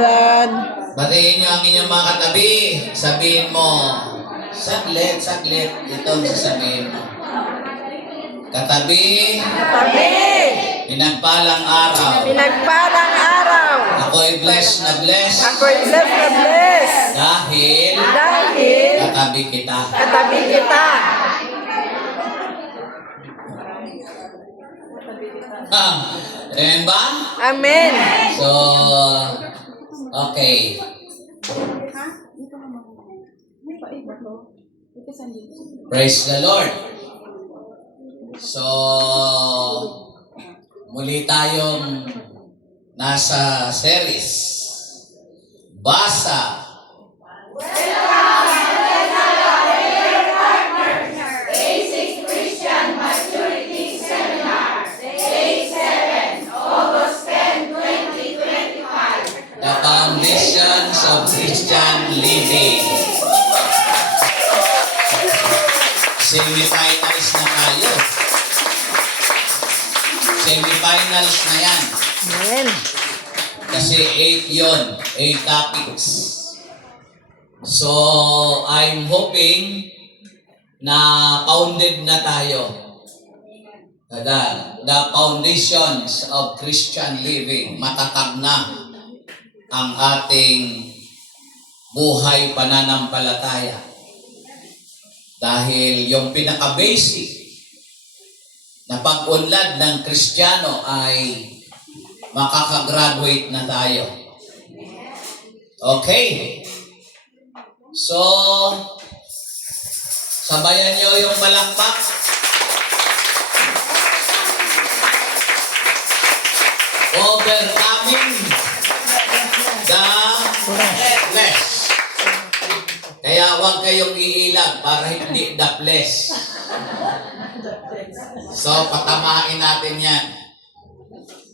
Dad. Batiin niyo ang inyong mga katabi. Sabihin mo, saglit, itong sasabihin mo. Katabi, pinagpalang araw. Pinagpalang araw. Ako'y blessed na blessed. Ako'y blessed na blessed. Dahil katabi kita. Katabi kita. Amen ba? Amen. So, okay. Praise the Lord. So, muli tayong nasa series. Basa. The Foundations of Christian Living. Semifinals na tayo. Semifinals na yan. Amen. Kasi 8 yon, 8 topics. So, I'm hoping na founded na tayo. The foundations of Christian living. Matatag na ang ating buhay pananampalataya. Dahil yung pinaka-basic na pag-unlad ng Kristiyano ay makakagraduate na tayo. Okay. So, sabayan nyo yung palakpak. Overcoming the flesh. Kaya huwag kayong iilag para hindi the flesh. So, patamain natin yan.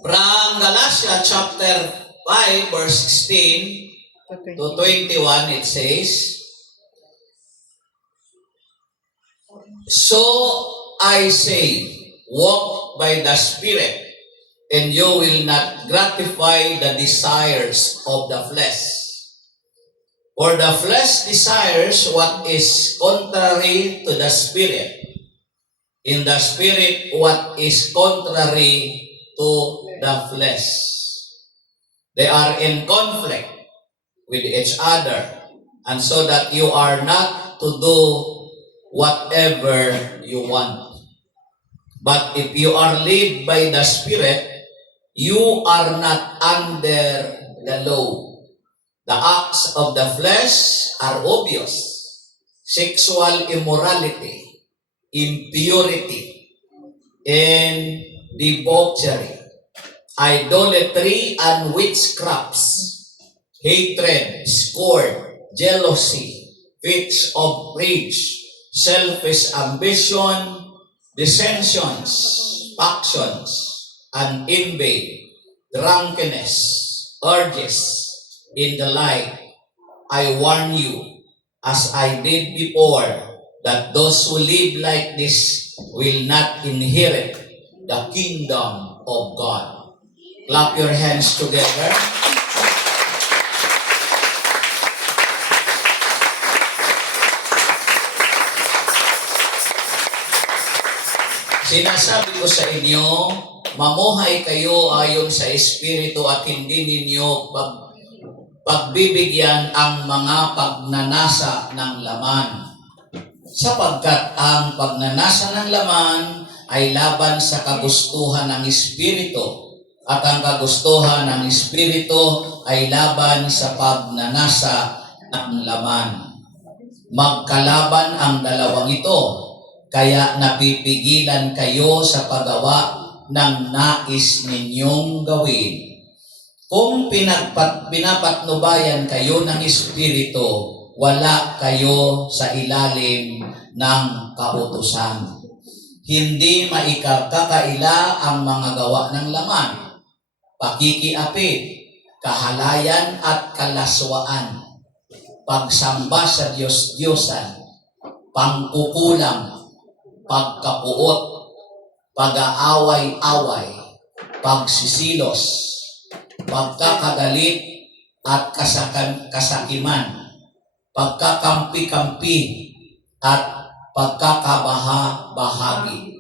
From Galatians chapter 5, verse 16 to 21, it says, So I say, walk by the Spirit, and you will not gratify the desires of the flesh. For the flesh desires what is contrary to the Spirit, in the Spirit what is contrary to the flesh. They are in conflict with each other, and so that you are not to do whatever you want. But if you are led by the Spirit, you are not under the law. The acts of the flesh are obvious: sexual immorality, impurity, and debauchery, idolatry and witchcrafts, hatred, scorn, jealousy, fits of rage, selfish ambition, dissensions, factions, and envy, drunkenness, orgies, in the like. I warn you, as I did before, that those who live like this will not inherit the kingdom of God. Clap your hands together. Sinasabi ko sa inyo, mamuhay kayo ayon sa Espiritu at hindi ninyo pagbibigyan ang mga pagnanasa ng laman. Sapagkat ang pagnanasa ng laman ay laban sa kagustuhan ng Espiritu, at ang kagustuhan ng Espiritu ay laban sa pagnanasa ng laman. Magkalaban ang dalawang ito, kaya napipigilan kayo sa paggawa ng nais ninyong gawin. Kung pinapatnubayan kayo ng Espiritu, wala kayo sa ilalim ng kautusan. Hindi maikakakaila ang mga gawa ng laman: pakikiapid, kahalayan at kalaswaan, pagsamba sa Diyos-Diyosan, pangkukulam, pagkapuot, pag-aaway-away, pagsisilos, pagkakagalit, at kasakiman, pagkakampi-kampi at pagkakabaha-bahagi.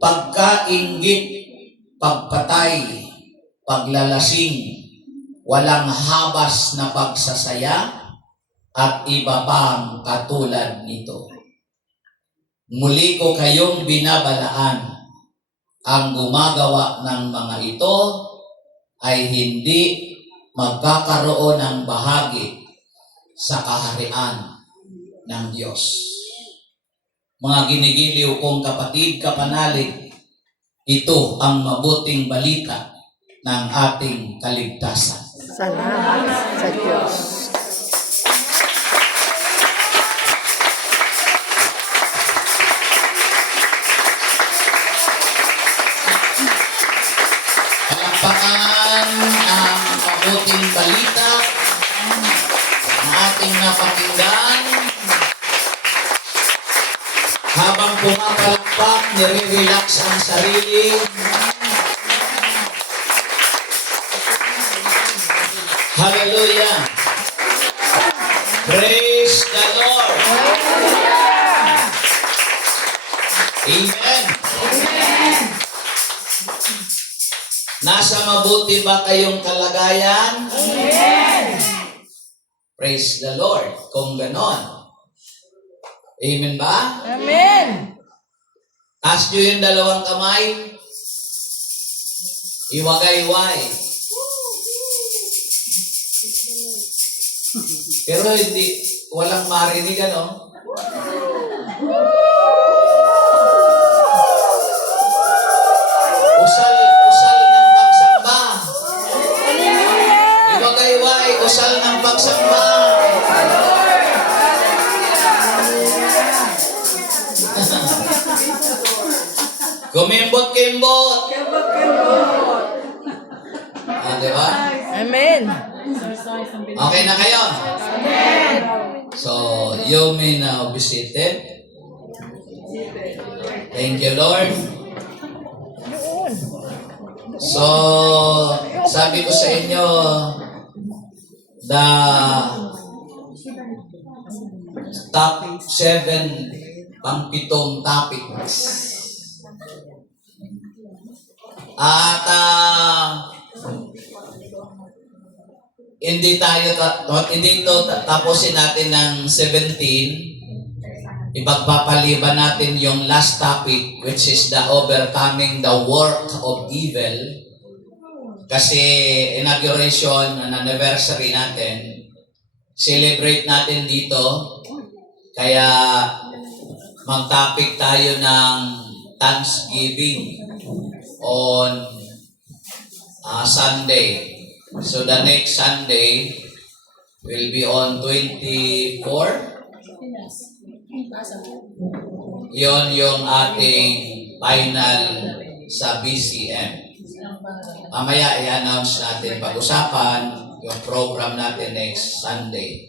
Pagkainggit, pagpatay, paglalasing, walang habas na pagsasaya, at iba pang katulad nito. Muli ko kayong binabalaan, ang gumagawa ng mga ito ay hindi magkakaroon ng bahagi sa kaharian ng Diyos. Mga ginigiliw kong kapatid, kapanalig, ito ang mabuting balita ng ating kaligtasan. Salamat sa Diyos. Palakpakan ang mabuting balita na ating napakinggan. Habang pumapalakpak, nire-relax ang sarili. Hallelujah! Praise the Lord! Amen! Nasa mabuti ba kayong kalagayan? Amen! Praise the Lord! Kung ganon. Amen ba? Amen. Taas nyo yung dalawang kamay. Iwagay-way. Pero hindi, walang marinig, ano? Usal ng pagsamba. Iwagay-way, usal ng pagsamba. Kumimbot-kimbot. Di ba? Amen. Okay na kayo? So, you may now be seated. Thank you, Lord. So, sabi ko sa inyo, the top 7 pang-pitong topics. At hindi ito tapusin natin ng 17. Ipagpapaliban natin yung last topic, which is the overcoming the work of evil. Kasi inauguration, an anniversary natin, celebrate natin dito. Kaya mag-topic tayo ng Thanksgiving on Sunday. So the next Sunday will be on 24. Yon yung ating final sa BCM. Mamaya i-announce natin, pag-usapan yung program natin next Sunday.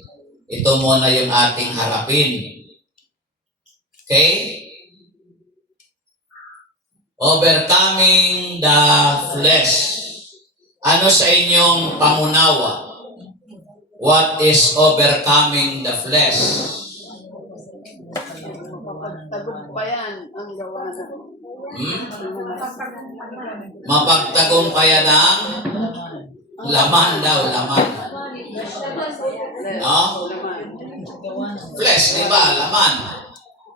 Ito muna yung ating harapin. Okay? Overcoming the flesh. Ano sa inyong pangunawa? What is overcoming the flesh? Tagumpayan ang gawa na. Mapagtagumpayan ng laman daw, laman. No? Flesh, di ba? Laman.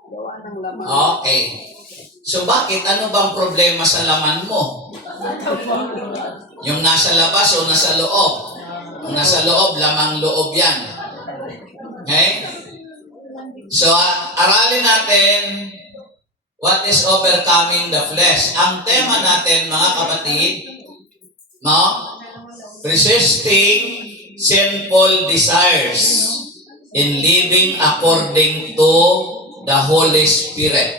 Gawa ng laman. Okay. So bakit? Ano bang problema sa laman mo? Yung nasa labas o nasa loob? Yung nasa loob, lamang loob yan. Okay? So, aralin natin what is overcoming the flesh. Ang tema natin, mga kapatid, no? Resisting sinful desires in living according to the Holy Spirit.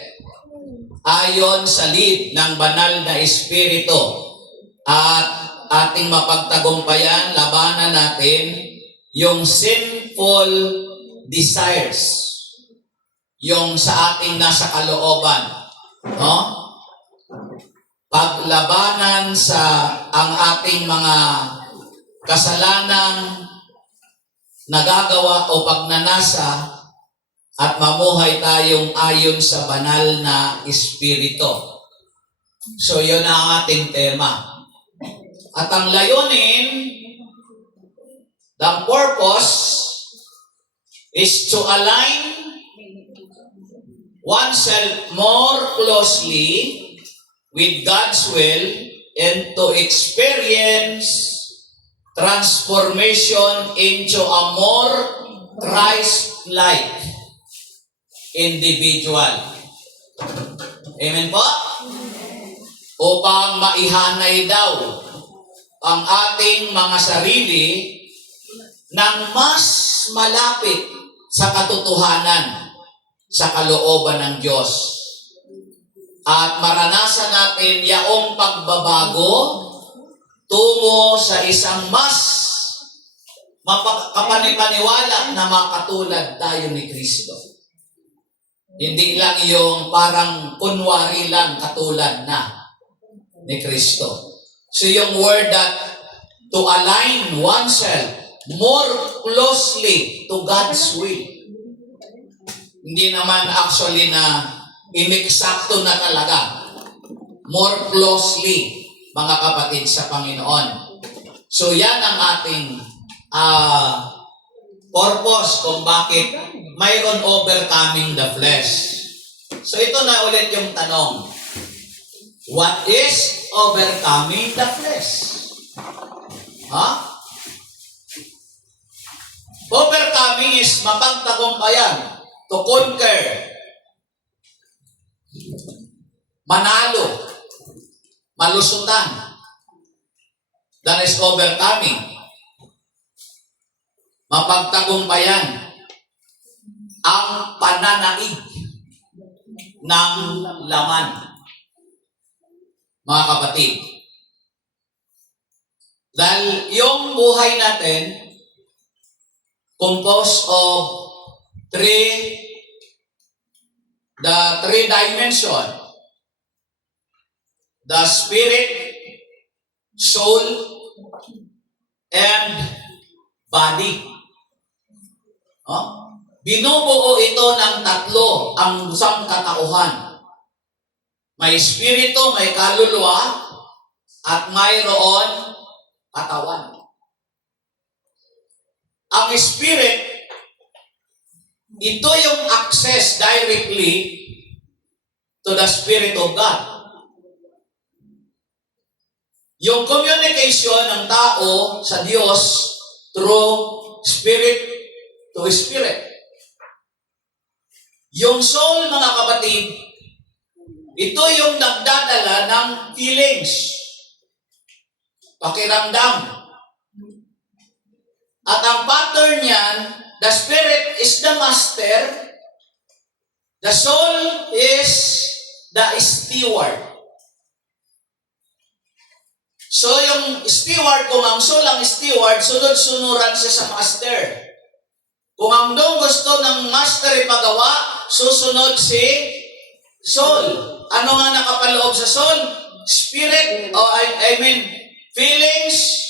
Ayon sa lead ng banal na Espiritu at ating mapagtagumpayan, labanan natin yung sinful desires, yung sa ating nasa kalooban, no? paglabanan sa ang ating mga kasalanang nagagawa o pagnanasa at mamuhay tayong ayon sa banal na Espiritu. So yun ang ating tema. At ang layunin, the purpose is to align oneself more closely with God's will and to experience transformation into a more Christ-like individual. Amen po? Upang maihanay daw ang ating mga sarili ng mas malapit sa katotohanan sa kalooban ng Diyos. At maranasan natin yaong pagbabago tungo sa isang mas kapanipaniwala na makatulad tayo ni Kristo. Hindi lang yung parang kunwari lang katulad na ni Kristo. So yung word that to align oneself more closely to God's will. Hindi naman actually na ineksakto na talaga. More closely, mga kapatid sa Panginoon. So yan ang ating purpose kung bakit mayroon overcoming the flesh. So ito na ulit yung tanong. What is overcoming the flesh? Overcoming is mapagtagumpayan, to conquer, manalo, malusutan. That is overcoming. Mapagtagumpayan ang pananaig ng laman. Mga kapatid, dahil yung buhay natin composed of the three dimension, the spirit, soul, and body. Binubuo ito ng tatlo ang isang katauhan. May espiritu, may kaluluwa, at mayroon katawan. Ang spirit, ito yung access directly to the Spirit of God. Yung communication ng tao sa Diyos through spirit to spirit. Yung soul, mga kapatid, ito yung nagdadala ng feelings, pakiramdam. At ang pattern niyan, the spirit is the master, the soul is the steward. So yung steward, kung ang soul ang steward, sunod-sunuran siya sa master. Kung ang dong gusto ng master ipagawa, susunod si soul. Ano nga nakapaloob sa soul? Spirit, I mean, feelings,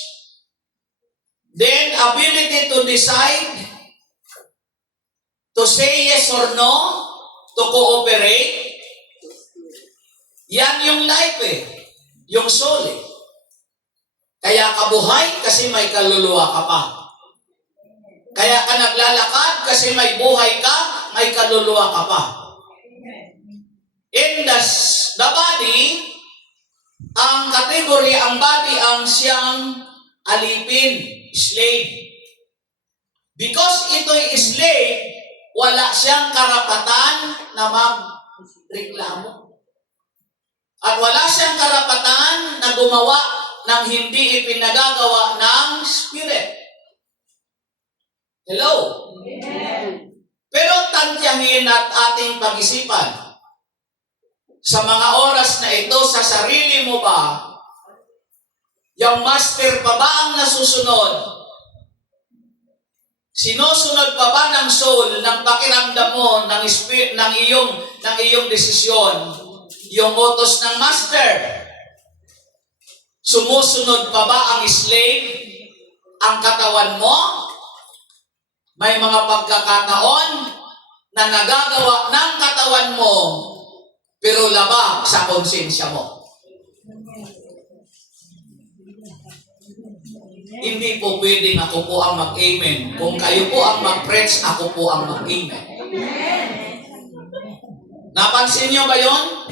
then ability to decide, to say yes or no, to cooperate. Yan yung life yung soul Kaya ka buhay kasi may kaluluwa ka pa. Kaya ka naglalakad kasi may buhay ka, may kaluluwa ka pa. In the body, ang kategory, ang body ang siyang alipin, slave. Because ito'y slave, wala siyang karapatan na magreklamo. At wala siyang karapatan na gumawa ng hindi ipinagagawa ng Spirit. Hello? Amen. Pero tantyahin at ating pag-isipan, sa mga oras na ito, sa sarili mo ba, yung master pa ba ang nasusunod? Sinusunod pa ba ng soul, ng pakiramdam mo, ng iyong desisyon, yung utos ng master? Sumusunod pa ba ang slave ang katawan mo? May mga pagkakataon na nagagawa ng katawan mo pero labag sa konsensya mo. Hindi po pwedeng ako po ang mag-amen. Kung kayo po ang mag-preach, ako po ang mag-amen. Napansin niyo ba yun?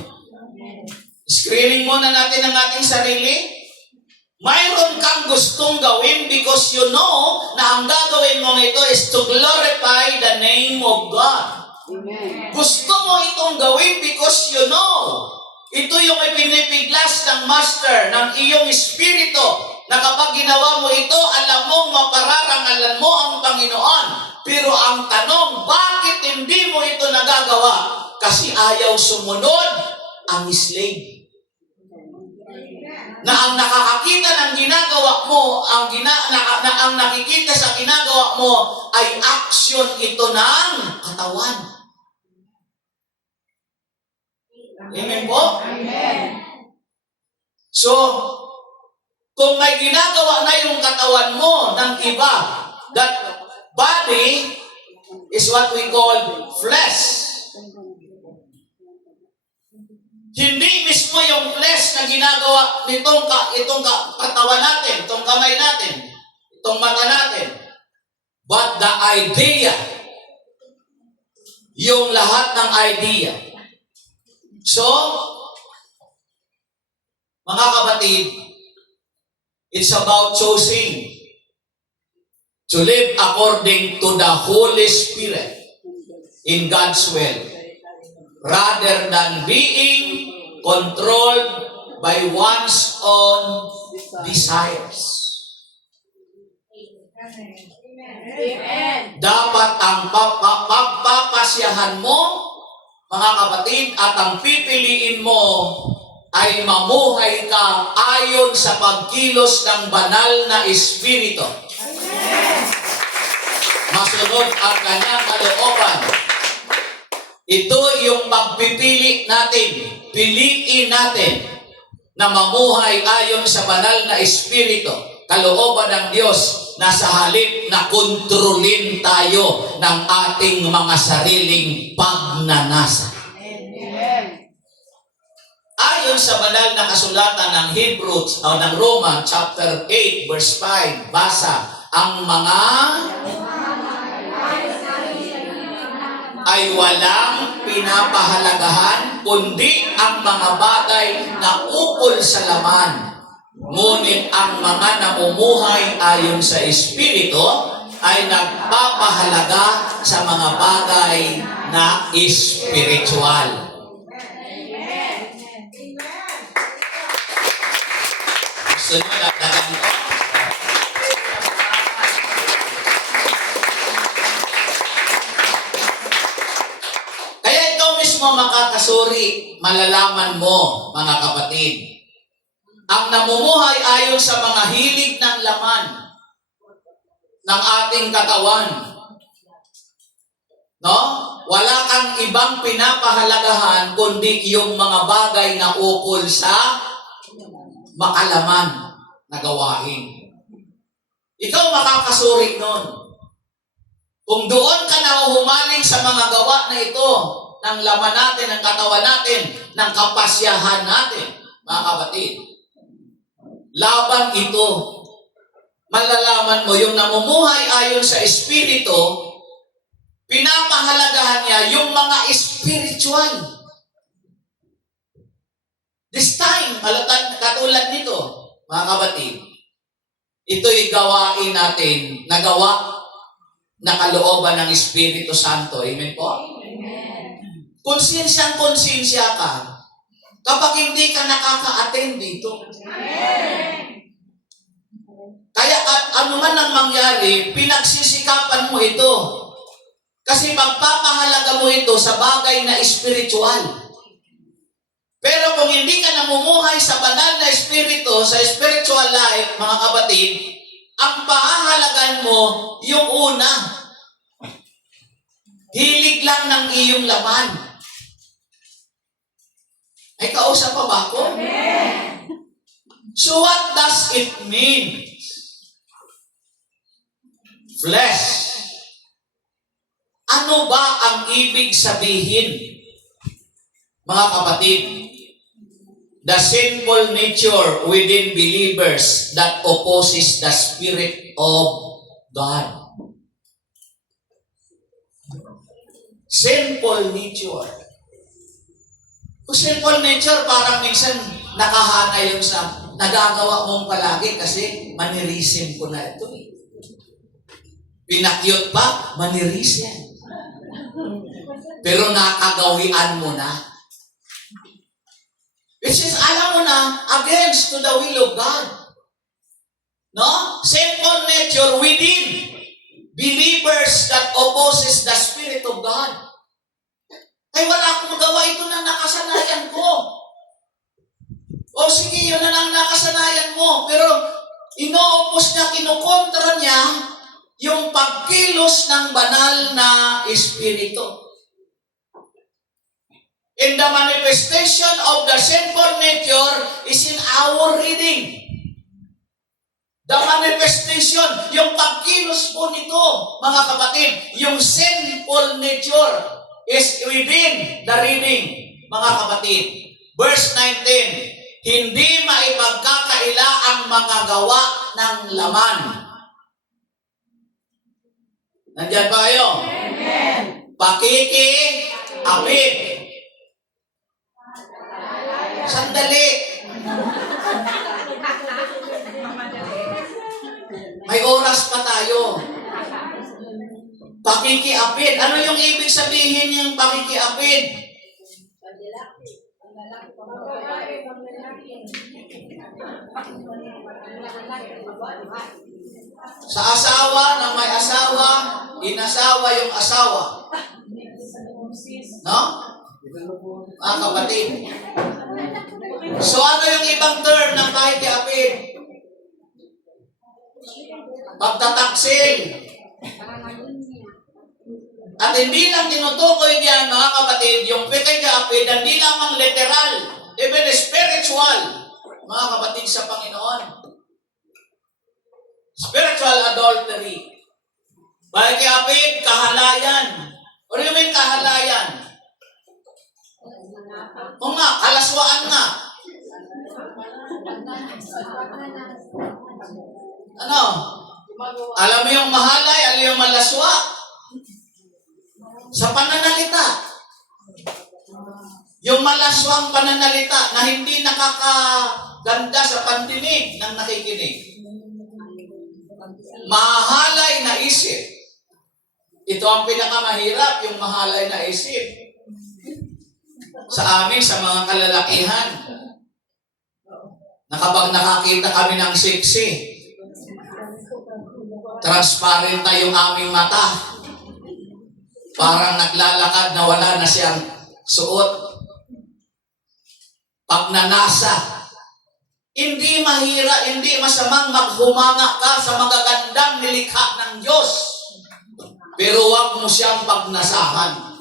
Screening muna natin ang ating sarili. Mayroon kang gustong gawin because you know na ang gagawin mo ito is to glorify the name of God. Amen. Gusto mo itong gawin because you know. Ito yung ipinipiglas ng Master, ng iyong espiritu, na kapag ginawa mo ito, alam mong mapararangalan mo ang Panginoon. Pero ang tanong, bakit hindi mo ito nagagawa? Kasi ayaw sumunod ang slave. Na ang nakakakita ng ginagawa mo, ang nakikita sa ginagawa mo ay action ito ng katawan. Amen po? Amen. So, kung may ginagawa na yung katawan mo ng iba, that body is what we call flesh. Hindi mismo yung flesh na ginagawa itong katawan natin, itong kamay natin, itong mata natin. But the idea, yung lahat ng idea. So, mga kapatid, it's about choosing to live according to the Holy Spirit in God's will, rather than being controlled by one's own desires. Amen. Dapat ang pagpapasyahan mo, mga kapatid, at ang pipiliin mo ay mamuhay ka ayon sa pagkilos ng banal na Espiritu. Masunod ang kanyang kalooban. Ito yung pagpipili natin. Piliin natin na mamuhay ayon sa banal na Espiritu, kalooban ng Diyos, na sa halip na kontrolin tayo ng ating mga sariling pagnanasa. Amen. Ayon sa banal na kasulatan ng Hebrews o ng Roma chapter 8 verse 5, basa, ang mga ay walang pinapahalagahan kundi ang mga bagay na ukol sa laman. Ngunit ang mga namumuhay ayon sa Espiritu ay nagpapahalaga sa mga bagay na espiritual. Sunod ang ganito. Kaya ikaw mismo makakasuri, malalaman mo, mga kapatid, ang namumuhay ayon sa mga hilig ng laman ng ating katawan. No? Wala kang ibang pinapahalagahan kundi yung mga bagay na ukol sa makalaman na gawain. Ikaw makakasuri nun. Kung doon ka nahuhumaling sa mga gawa na ito, ng laman natin, ng katawan natin, ng kapasyahan natin, mga kapatid, laban ito. Malalaman mo, yung namumuhay ayon sa Espiritu, pinapahalagahan niya yung mga spiritual. This time, katulad nito, mga kapatid, ito'y gawain natin, nagawa na kalooban ng Espiritu Santo. Amen po? Amen. Konsensyang-konsensya ka kapag hindi ka nakaka-attend dito. Kaya ano man ang mangyari, pinagsisikapan mo ito. Kasi magpapahalaga mo ito sa bagay na espiritual. Pero kung hindi ka namumuhay sa banal na espiritu, sa spiritual life, mga kapatid, ang pahahalagan mo yung una. Hilig lang ng iyong laman. Ay, kausap pa ba ako? So what does it mean? Flesh. Ano ba ang ibig sabihin, mga kapatid? The sinful nature within believers that opposes the Spirit of God. Sinful nature. Kung sinful nature, parang minsan nakahana yun sa nagagawa mong palagi kasi manirisim ko na ito eh. Pinakyot pa, manirisim. Pero nakagawian mo na. Which is, alam mo na, against to the will of God. No? Sinful nature within believers that opposes the Spirit of God. Ay, wala akong magawa, ito na nakasanayan ko. O sige, yun na lang nakasanayan mo. Pero ino-oppose niya, kinukontra niya yung pagkilos ng banal na Espiritu. And the manifestation of the sinful nature is in our reading. The manifestation, yung pagkilos po nito, mga kapatid, yung sinful nature is within the reading, mga kapatid. Verse 19, hindi maipagkakaila ang mga gawa ng laman. Nandiyan ba kayo? Amen. Pakikiapid. Sandali. May oras pa tayo. Pakikiapid. Ano yung ibig sabihin ng pakikiapid? Sa asawa na may asawa, inasawa yung asawa. No? Mga kapatid. So ano yung ibang term ng pakikiapid? Pagtataksil. At hindi lang tinutukoy diyan, mga kapatid, yung pakikiapid, hindi lamang literal, even spiritual, mga kapatid sa Panginoon. Spiritual adultery. Pakikiapid, kahalayan. What do you mean kahalayan? O nga, kalaswaan nga. Ano? Alam mo yung mahalay, alam mo yung malaswa? Sa pananalita. Yung malaswang pananalita na hindi nakakaganda sa pandinig ng nakikinig. Mahalay na isip. Ito ang pinakamahirap, yung mahalay na isip. Sa amin, sa mga kalalakihan, na kapag nakakita kami ng sexy, transparent na yung aming mata. Parang naglalakad na wala na siyang suot. Pag nanasa, hindi mahira, hindi masamang maghumanga ka sa magagandang nilikha ng Diyos. Pero huwag mo siyang pagnasahan.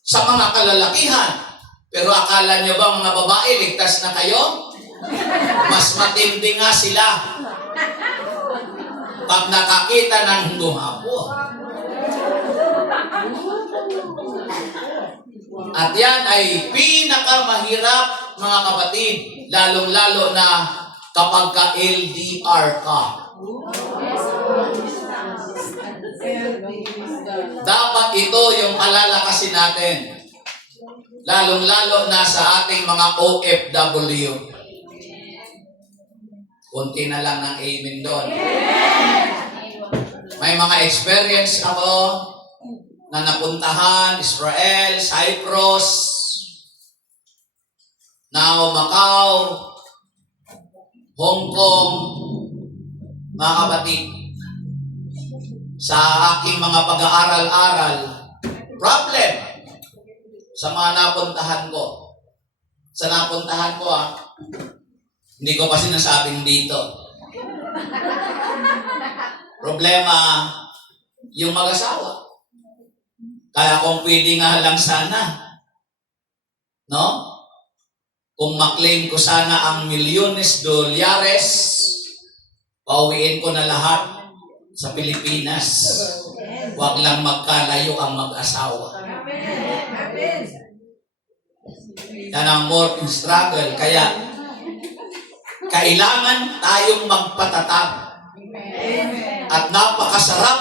Sa mga kalalakihan. Pero akala nyo ba mga babae, ligtas na kayo? Mas matindi nga sila pag nakakita ng gumapo. At yan ay pinakamahirap, mga kapatid, lalong-lalo na kapag ka-LDR ka. Dapat ito yung alalakasin natin. Lalong-lalo na sa ating mga OFW. Kunti na lang ng amen doon. May mga experience ako na napuntahan, Israel, Cyprus, now Macau, Hong Kong, mga kapatid. Sa aking mga pag-aaral-aral, problem sa mga napuntahan ko. Sa napuntahan ko, hindi ko pa sinasabing dito. Problema, yung mag-asawa. Kaya kung pwede nga lang sana, no? kung maklaim ko sana ang milyones dolyares, pauwiin ko na lahat sa Pilipinas. Huwag lang magkalayo ang mag-asawa. Yan ang more struggle. Kaya, kailangan tayong magpatatag. At napakasarap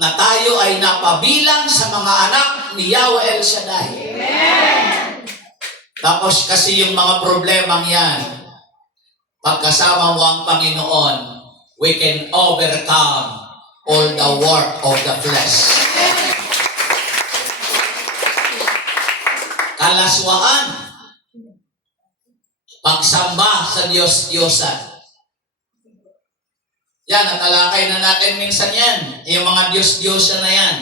na tayo ay napabilang sa mga anak ni Yahweh El Shaddai. Tapos kasi yung mga problemang yan, pagkasama mo ang Panginoon, we can overcome all the work of the flesh. Kalaswaan, pagsamba sa Diyos-Diyosan. Yan, natalakay na natin minsan yan. Yung mga Diyos-Diyosan na yan.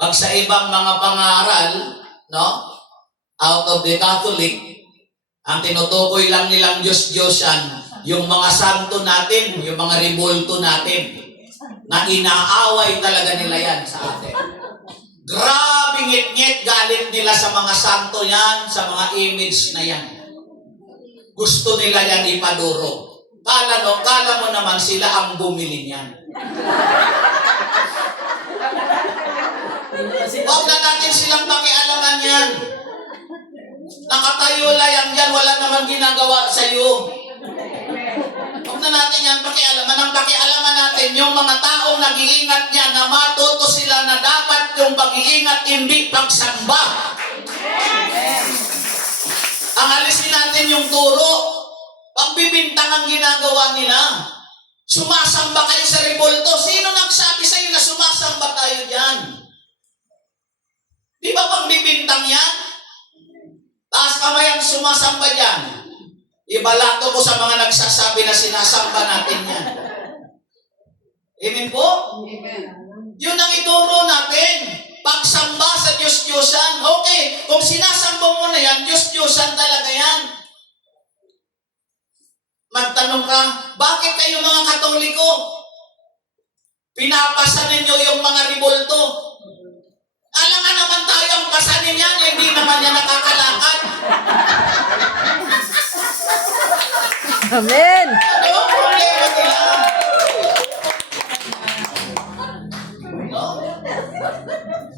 Pag sa ibang mga pangaral, no? Out of the Catholic, ang tinutukoy lang nilang Diyos-Diyosan, yung mga santo natin, yung mga rebulto natin, na inaaway talaga nila yan sa atin. Grabe ngit-ngit galit nila sa mga santo yan, sa mga image na yan. Gusto nila yan ipaduro. Kala mo naman sila ang bumili niyan. Huwag na natin silang pakialaman yan. Nakatayo lang yan, wala naman ginagawa sa iyo. Huwag na natin yan pakialaman. Ang pakialaman natin, yung mga taong nag-iingat niya na matuto sila na dapat yung pag-iingat, hindi pagsamba. Ang alisin natin yung turo. Pagbibintang ang ginagawa nila. Sumasamba kayo sa rebulto. Sino nagsabi sa iyo na sumasamba tayo dyan? Di ba pagbibintang yan? Taas kamay ang sumasamba dyan. Ibalato ko sa mga nagsasabi na sinasamba natin yan. Amen po? Amen. Yun ang ituro natin. Pagsamba sa Diyos-Diyosan. Okay, kung sinasamba mo na yan, Diyos-Diyosan talaga yan. Magtanong ka, bakit kayo mga Katoliko, pinapasa ninyo yung mga rebulto? Alangan naman tayo ang pasanin yan, hindi naman yan nakakalakad. Amen. Ano ang problema nila? No?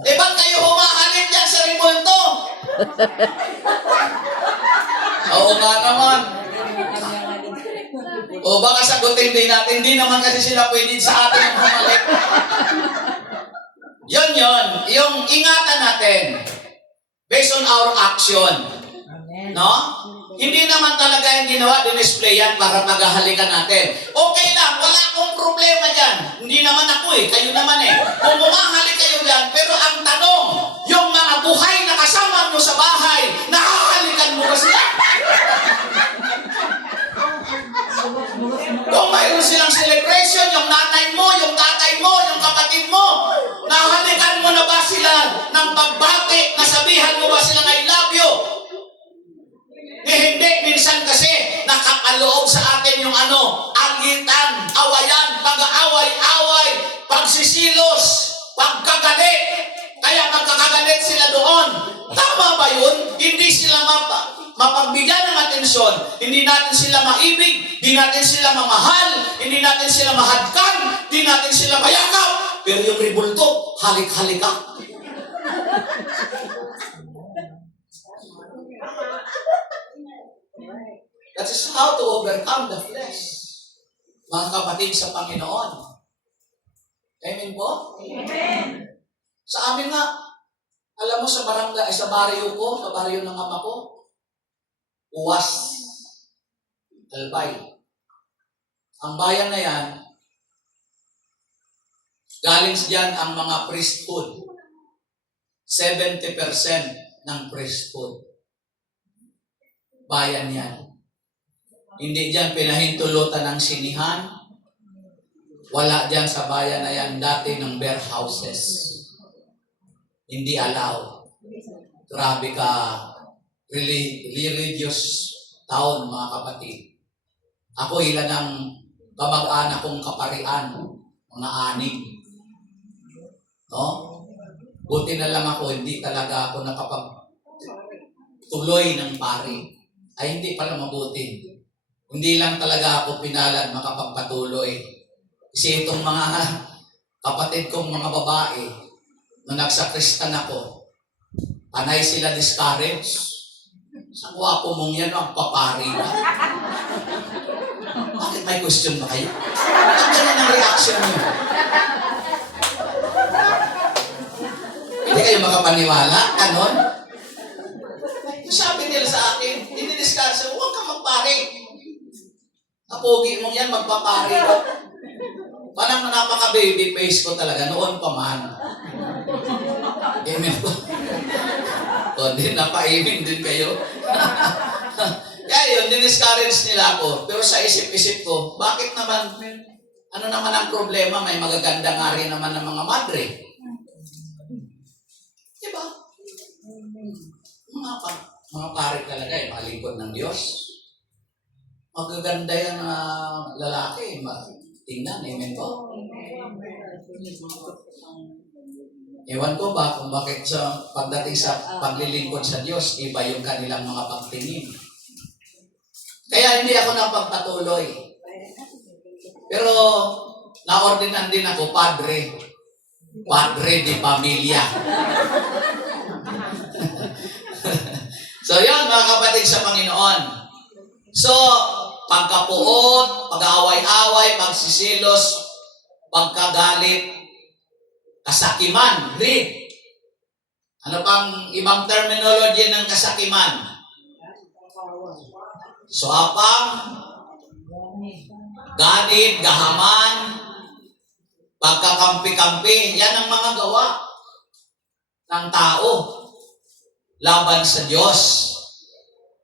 Eh, ba't kayo humahalit dyan sa rebulto? Oo nga naman. O baka sagutin din natin, hindi naman kasi sila pwede sa atin ang humalik. Yun. Yung ingatan natin based on our action. No? Hindi naman talaga yung ginawa, dinisplay yan para paghahalikan natin. Okay lang, wala akong problema dyan. Hindi naman ako kayo naman Kung bumahalik kayo dyan, pero ang tanong, yung mga buhay na kasama mo sa bahay, nakahalikan mo ba sila? Kung mayroon silang celebration, yung nanay mo, yung tatay mo, yung kapatid mo, nahalikan mo na ba sila ng pagbati, nasabihan mo ba silang I love you? Hindi, minsan kasi nakapaloob sa atin yung agitan, awayan, pag-aaway-away, pagsisilos, pagkagalit. Kaya magkakagalit sila doon. Tama ba yun? Hindi sila mapagbigyan ng atensyon, hindi natin sila maibig, hindi natin sila mamahal, hindi natin sila mahadkan, hindi natin sila mayakap. Pero yung rebulto, halik-halika. That is how to overcome the flesh. Mga kapatid sa Panginoon. Amen po? Amen. Sa amin nga, alam mo sa barangay, sa baryo ko, sa baryo ng ama ko, Uwas, Albay. Ang bayan na yan, galing diyan ang mga priesthood. 70% ng priesthood. Bayan yan. Hindi diyan pinahintulutan ng sinihan. Wala diyan sa bayan na yan dati ng bear houses. Hindi allowed. Grabe ka. Religious town, mga kapatid. Ako ilan ang kamag-anak kong kaparian, mga anim. No? Buti na lang ako, hindi talaga ako tuloy ng pari. Ay hindi pala mabuti. Hindi lang talaga ako pinalad makapagpatuloy. Kasi itong mga kapatid kong mga babae, nung nagsakristan ako, panay sila discourage. Sa gwapo mong yan, ang papari na. Bakit may question ba kayo? Bakit ganyan ang reaction niyo? Hindi kayo makapaniwala? Ganon? Sabi nila sa akin, dinidiscuss, huwag kang magpari. Kapogi mong yan, magpapari. Parang napaka-baby face ko talaga, noon pa man. Amen po. O, din, napa-amen din kayo. Kaya yun, diniscourage nila ako. Pero sa isip-isip ko, bakit naman, ano naman ang problema? May magaganda nga rin naman ng mga madre. Diba? Mga pare talaga, mga lingkod ng Diyos. Magaganda yan na lalaki. Tingnan, amen po. Ewan ko ba kung bakit sa pagdating sa paglilingkod sa Diyos, iba yung kanilang mga pagtingin. Kaya hindi ako napagpatuloy. Pero naordinan din ako, padre. Padre de pamilya. So yun, mga kapatid sa Panginoon. So, pagkapuot, pag-aaway-away, pagsisilos, pagkagalit, kasakiman, greed. Ano pang ibang terminology ng kasakiman? Suapang, ganit, gahaman, pagkakampi-kampi, yan ang mga gawa ng tao laban sa Diyos.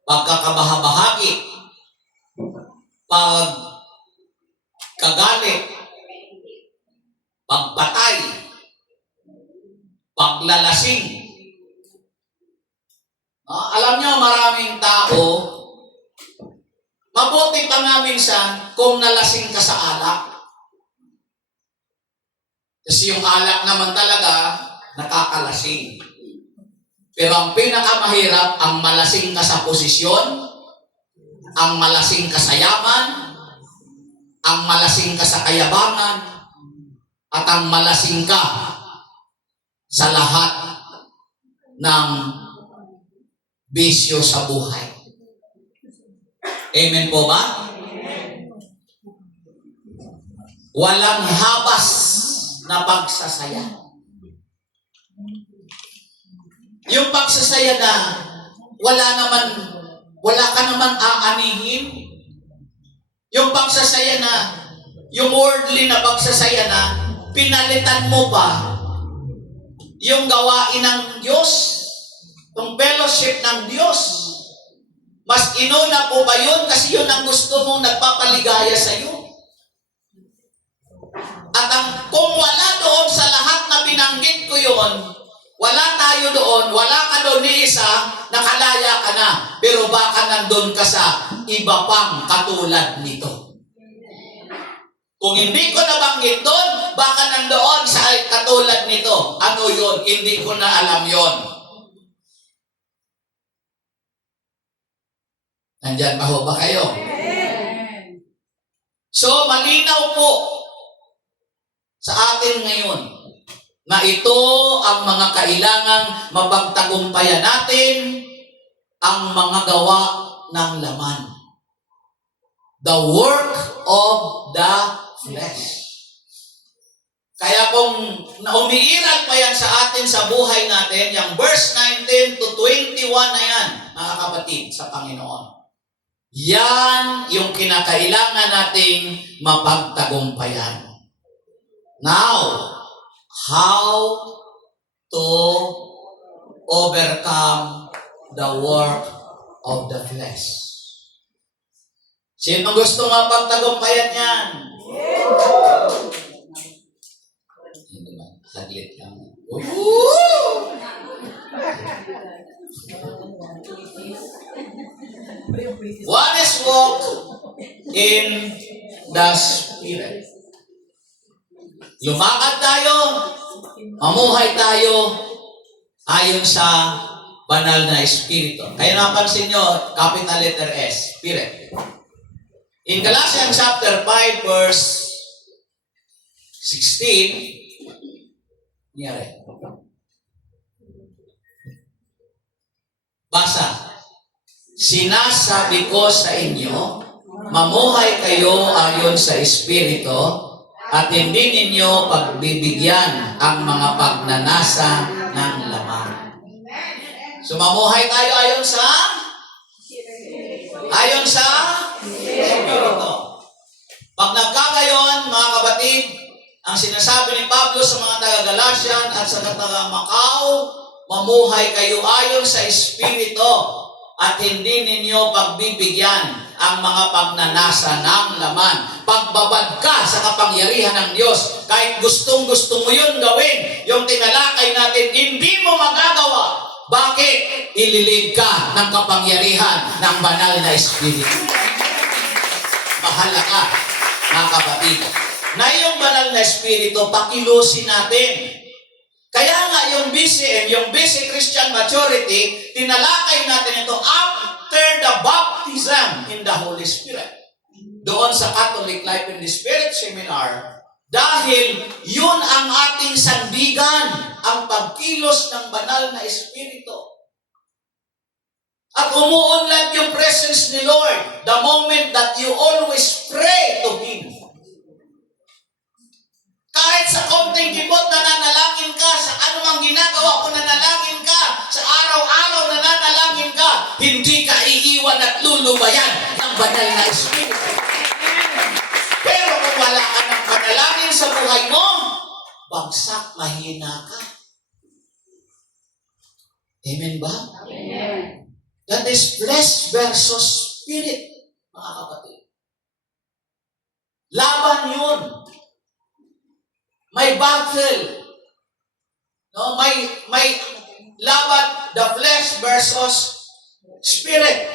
Pagkakabahabahagi, pagkagalit, pagpatay, paglalasing. Alam nyo, maraming tao, mabuti pa nga minsan kung nalasing ka sa alak. Kasi yung alak naman talaga, nakakalasing. Pero ang pinakamahirap, ang malasing ka sa posisyon, ang malasing ka sa yaman, ang malasing ka sa kayabangan, at ang malasing ka sa lahat ng bisyo sa buhay. Amen po ba? Walang habas na pagsasaya. Yung pagsasaya na wala ka naman aanihin. Yung pagsasaya na, yung worldly na pagsasaya na, pinalitan mo pa yung gawain ng Diyos, yung fellowship ng Diyos. Mas inuna po ba yun? Kasi yun ang gusto mong nagpapaligaya sa iyo. At kung wala doon sa lahat na binanggit ko yun, wala tayo doon, wala ka doon ni isa, nakalaya ka na. Pero baka nandun ka sa iba pang katulad nito. Kung hindi ko nabanggit doon, baka nandoon sa katulad nito. Ano yun? Hindi ko na alam yun. Nandyan pa ho ba kayo? So, malinaw po sa atin ngayon na ito ang mga kailangang mapagtagumpayan natin, ang mga gawa ng laman. The work of the flesh. Kaya kung umiiral pa yan sa atin sa buhay natin, yung verse 19 to 21 na yan, mga kapatid, sa Panginoon. Yan yung kinakailangan nating mapagtagumpayan. Now, how to overcome the work of the flesh. Sino gusto mapagtagumpayan yan? Hindi ba? Saglit lang. One is walk in the Spirit. Lumakad tayo, mamuhay tayo ayon sa banal na Espiritu. Kaya napansin nyo, capital letter S, Spirit. In Galatians chapter 5, verse 16, nangyari. Basa. Sinasabi ko sa inyo, mamuhay kayo ayon sa Espiritu at hindi ninyo pagbibigyan ang mga pagnanasa ng laman. So mamuhay tayo ayon sa Espiritu. Pag nagkagayon, mga kapatid, ang sinasabi ni Pablo sa mga taga-Galatian at sa taga-Macau, mamuhay kayo ayon sa Espiritu at hindi ninyo pagbibigyan ang mga pagnanasa ng laman. Pagbabad ka sa kapangyarihan ng Diyos, kahit gustong-gusto mo yun gawin, yung tinalakay natin, hindi mo magagawa. Bakit? Ililid ka ng kapangyarihan ng banal na Espiritu. Bahala ka, mga kapatid. Na yung banal na Espiritu, pakilusin natin. Kaya nga yung BCM, yung Basic Christian Maturity, tinalakay natin ito after the baptism in the Holy Spirit. Doon sa Catholic Life in the Spirit Seminar, dahil yun ang ating sandigan, ang pagkilos ng banal na Espiritu. At umuunlad yung presence ni Lord the moment that you always pray to Him. Kahit sa konting kibot nananalangin ka, sa anumang ginagawa mo nananalangin ka, sa araw-araw nananalangin ka, hindi ka iiwan at lulubayan ng banal na Espiritu. Pero kung wala ka ng panalangin sa buhay mo, bagsak, mahina ka. Amen ba? Amen. That is flesh versus spirit, mga kapatid. Laban yun. May battle. No, may laban, the flesh versus spirit.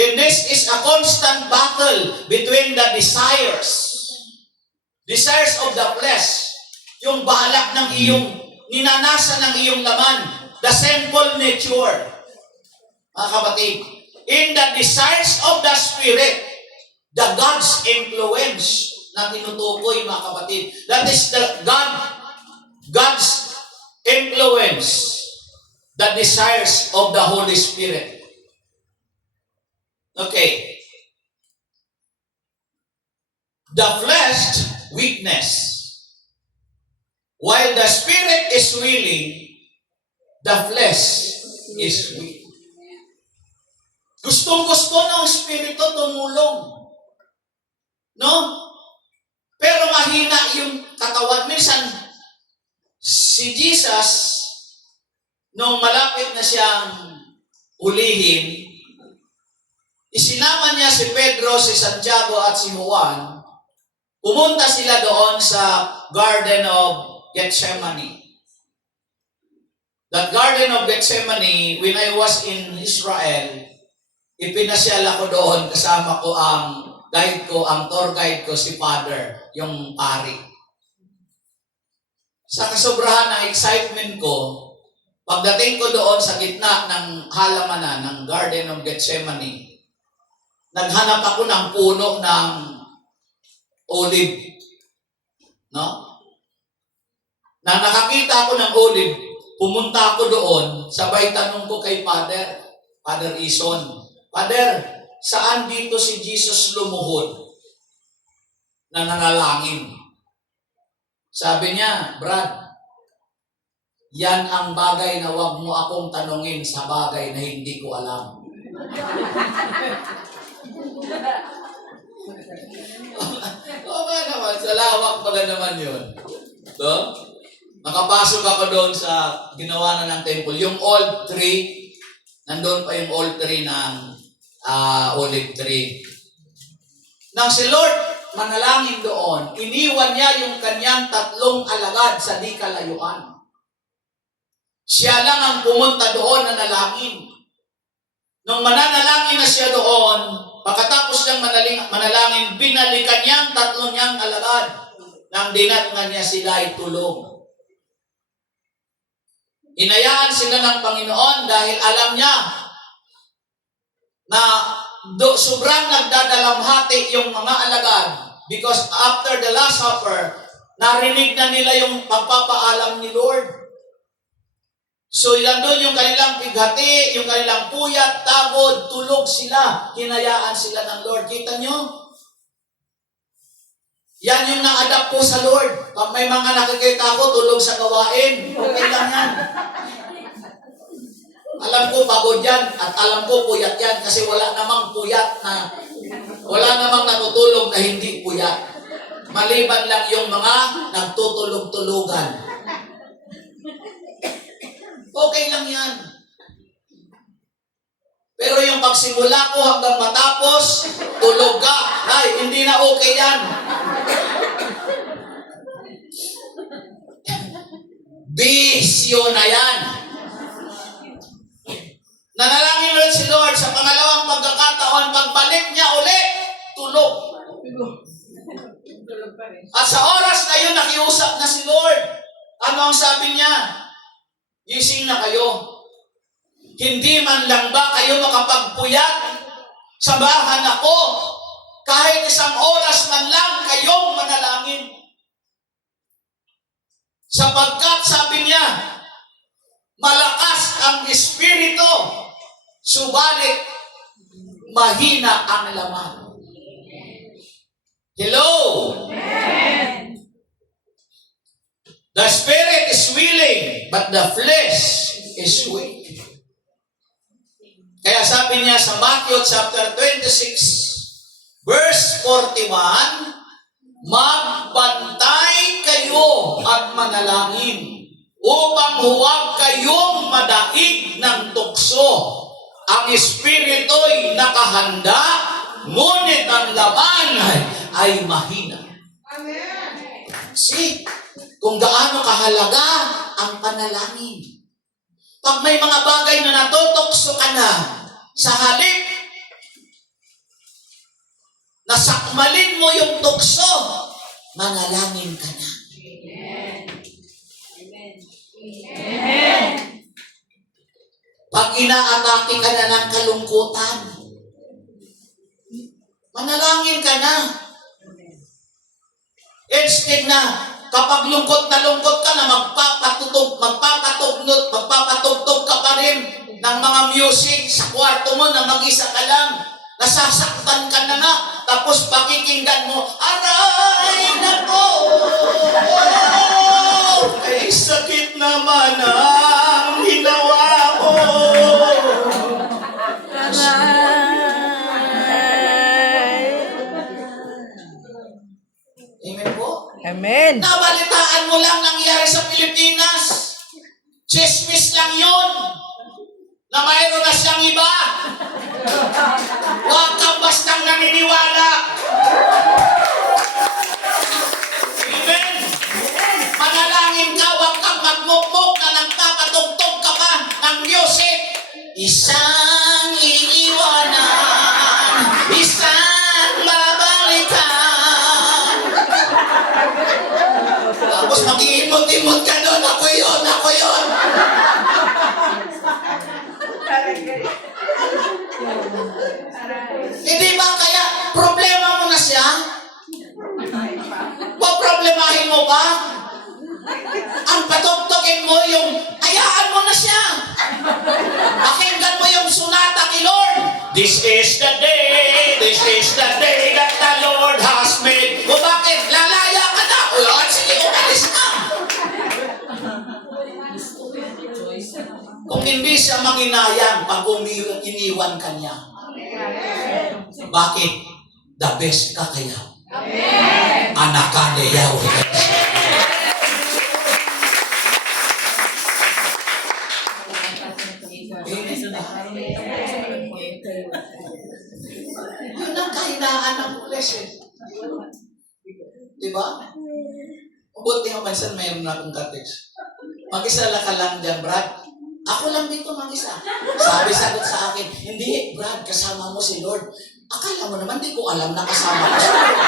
And this is a constant battle between the desires. Desires of the flesh. Yung balak ng iyong, ninanasa ng iyong laman. The sinful nature. Mga kapatid. In the desires of the spirit, the God's influence na tinutukoy, mga kapatid. That is the God's influence, the desires of the Holy Spirit. Okay. The flesh, weakness. While the spirit is willing, the flesh is weak. Gustong-gusto ng Espiritu tumulong. No? Pero mahina yung katawan. Minsan, si Jesus, nung malapit na siyang ulihin, isinama niya si Pedro, si Santiago at si Juan. Pumunta sila doon sa Garden of Gethsemane. That Garden of Gethsemane, when I was in Israel, ipinasyal ako doon, kasama ko ang guide ko, ang tour guide ko, si Father, yung pari. Sa kasobrahan ng excitement ko, pagdating ko doon sa gitna ng halamanan ng Garden of Gethsemane, naghanap ako ng puno ng olive. No? Nang nakakita ako ng olive, pumunta ako doon, sabay tanong ko kay Father Ison, Father, saan dito si Jesus lumuhod na nanalangin? Sabi niya, Brad, yan ang bagay na wag mo akong tanungin sa bagay na hindi ko alam. Oo nga naman, sa lawak pala naman yun. So, nakapasok ako doon sa ginawa na ng temple. Yung old tree, nandun pa yung old tree ng olive tree. Nang si Lord manalangin doon, iniwan niya yung kanyang 3 alagad sa di kalayuan. Siya lang ang pumunta doon na nalangin. Nung mananalangin na siya doon, pagkatapos niyang manalangin, binalikan niya ang 3 niyang alagad. Nang dinatngan niya sila ay tulong. Inayaan sila ng Panginoon dahil alam niya na sobrang nagdadalamhati yung mga alagad. Because after the Last Supper, narinig na nila yung pagpapaalam ni Lord. So, nandun yung kanilang pighati, yung kanilang puyat, tagod, tulog sila. Hinayaan sila ng Lord. Kita nyo? Yan yung na-adapt po sa Lord. Pag may mga nakikita ko, tulog sa gawain. Okay lang yan. Alam ko pagod yan at alam ko puyat yan kasi wala namang puyat na, wala namang natutulog na hindi puyat. Maliban lang yung mga nagtutulog-tulugan. Okay lang yan. Pero yung pagsimula ko hanggang matapos, tulog ka. Ay, hindi na okay yan. Bisyo na yan. Nanalangin ulit si Lord sa pangalawang pagkakataon, pagbalik niya ulit, tulog. At sa oras na yun, nakiusap na si Lord. Ano ang sabi niya? Gising na kayo. Hindi man lang ba kayo makapagpuyat? Samahan ako. Kahit isang oras man lang kayong manalangin. Sapagkat sabi niya, malakas ang espiritu, subalit mahina ang laman. Hello? Amen. The spirit is willing, but the flesh is weak. Kaya sabi niya sa Matthew chapter 26, verse 41, magbantay kayo at manalangin upang huwag kayong madaig ng tukso. Ang espiritu'y nakahanda, ngunit ang laman ay mahina. Amen. See, kung gaano kahalaga ang panalangin. Pag may mga bagay na natutokso ka na, sa halip, nasakmalin mo yung tukso, manalangin ka na. Amen. Pag inaatake ka na ng kalungkutan, manalangin ka na. Instead na, kapag lungkot ka na, magpapatugtog ka pa rin ng mga music sa kwarto mo na mag-isa ka lang. Nasasaktan ka na nga, tapos pakikinggan mo, aray nako, ay sakit naman ang ginawa mo. Amen po? Amen. Nabalitaan mo lang nangyari sa Pilipinas. Chismis lang yun. Na mayroon na siyang iba. Huwag kang bastang naniniwala. Amen. Manalangin ka, huwag kang magmukmuk na nagpapatugtog ka pa ng music. Isang iiwanan, isang babalikan. Tapos mag-iimot-imot ka doon, ako yun, ako yun. Hindi ba kaya problema mo na siya? Problemahin mo ba? Ang patugtugin mo yung hayaan mo na siya. Pakinggan mo yung sunata ni Lord. This is the day that the Lord has made. O bakit? Lalaya ka na. O sige, umalis ka. Kung hindi siya manginayang pag iniwan ka niya. Bakit? The best ka kaya. Anak ka niya. Yun ang kahinaan ng flesh eh. Diba? Buti nga minsan mayroon na akong ka-text. Mag-isa ka lang dyan, Brad. Ako lang dito mag-isa. Sabi-sagot sa akin, hindi, Brad, kasama mo si Lord. Akala mo naman, di ko alam na kasama ko si Lord.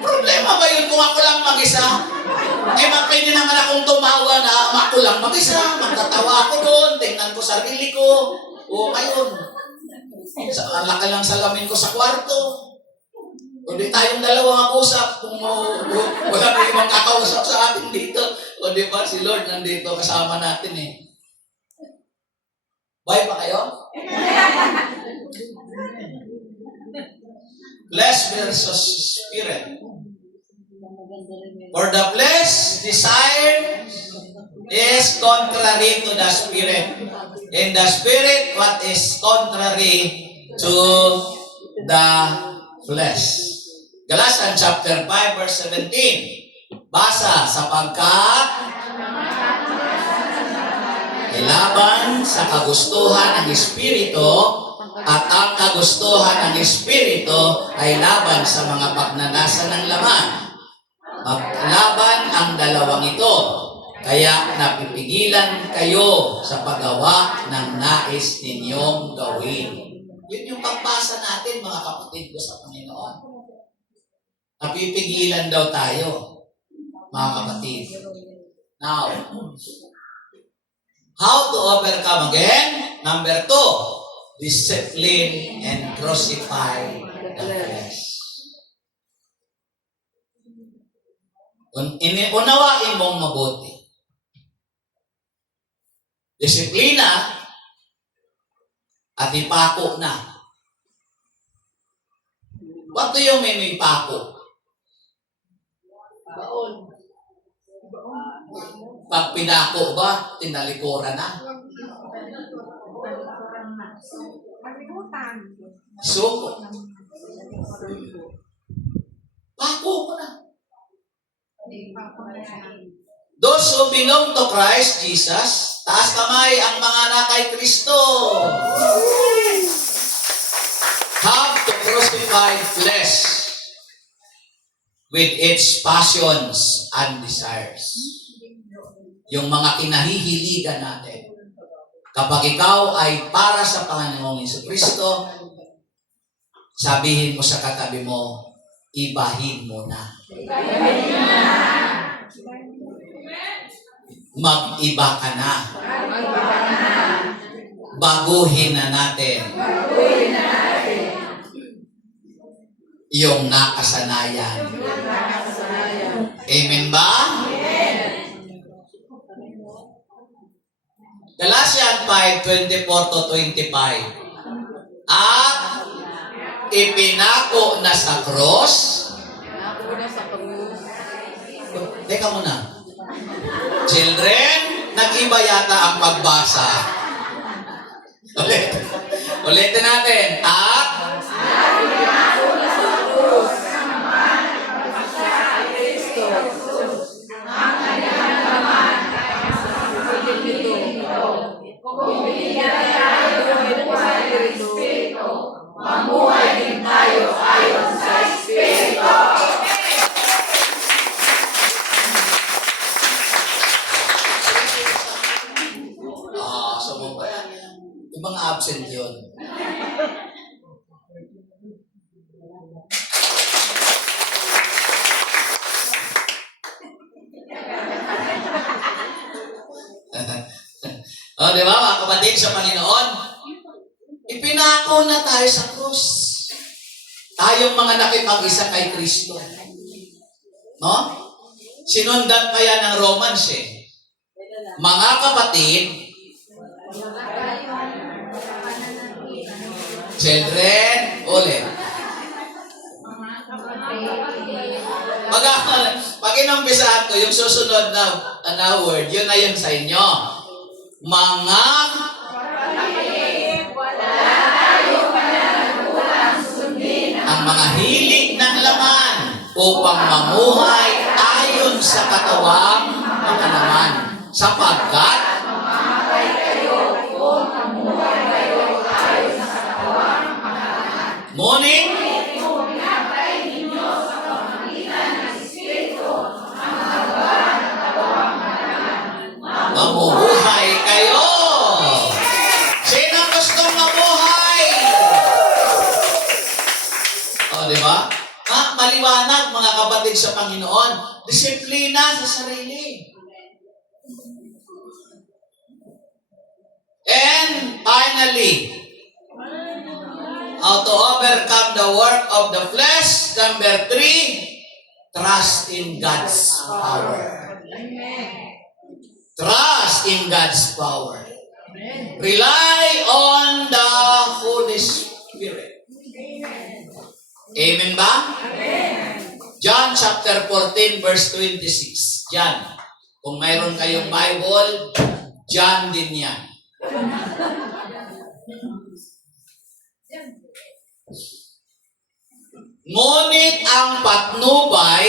Problema ba yun kung ako lang mag-isa? Eh, pwede naman akong tumawa na ako lang mag-isa. Magtatawa ako doon, tingnan ko sarili ko. O ngayon, ang laki lang salamin ko sa kwarto. O di tayong dalawa mag-usap kung wala na ibang kakausap sa atin dito. O di ba, si Lord nandito kasama natin eh. Buhay pa kayo? Flesh versus spirit. For the flesh desire is contrary to the spirit. And the spirit what is contrary to the flesh. Galatians chapter 5 verse 17. Basa, sapagkat ilaban sa kagustuhan ng Espiritu at ang kagustuhan ng Espiritu ay laban sa mga pagnanasa ng laman. Maglaban ang dalawang ito, kaya napipigilan kayo sa paggawa ng nais ninyong gawin. Yun yung pagbasa natin, mga kapatid ko sa Panginoon. Napipigilan daw tayo, mga kapatid. Now, how to overcome again? Number 2, discipline and crucify the flesh. Unawain mong mabuti. Disiplina at ipako na. What do you mean ipako? Pag pinako ba, tinalikuran na? Suko. Pako ko na. Those who belong to Christ Jesus, taas kamay ang mga anak kay Kristo. Have to crucify flesh with its passions and desires. Yung mga kinahihiligan natin. Kapag ikaw ay para sa Panginoong Kristo, sabihin mo sa katabi mo, ibahin mo na. Mag-iba ka na. Baguhin na natin. Yung nakasanayan. Amen ba? Galatians 5:24-25. At ipinako na sa cross. Teka muna. Children, nag-iba yata ang pagbasa. Ulitin natin. At mamuhay din tayo ayon sa Espiritu. So ibang absent yun. Di ba, mga kapatid sa Panginoon? Ipinako na tayo sa krus. Tayong mga nakipag-isa kay Kristo. No? Sinundan pa yan ng Romans eh. Mga kapatid, children, ulit. Pag inumpisahan ko, yung susunod na word, yun na yun sa inyo. Mga ang mga hilig ng laman upang mamuhay ayon sa katawang makalaman. Sapagkat ngunit mamuhay kayo. Sino gustong mamuhay? O, di ba? maliwanag, mga kapatid sa Panginoon. Disiplina sa sarili. And finally, how to overcome the work of the flesh. Number 3, trust in God's power. Trust in God's power. Rely on the Holy Spirit. Amen ba? John chapter 14 verse 26. John. Kung mayroon kayong Bible, John din yan. Ngunit ang patnubay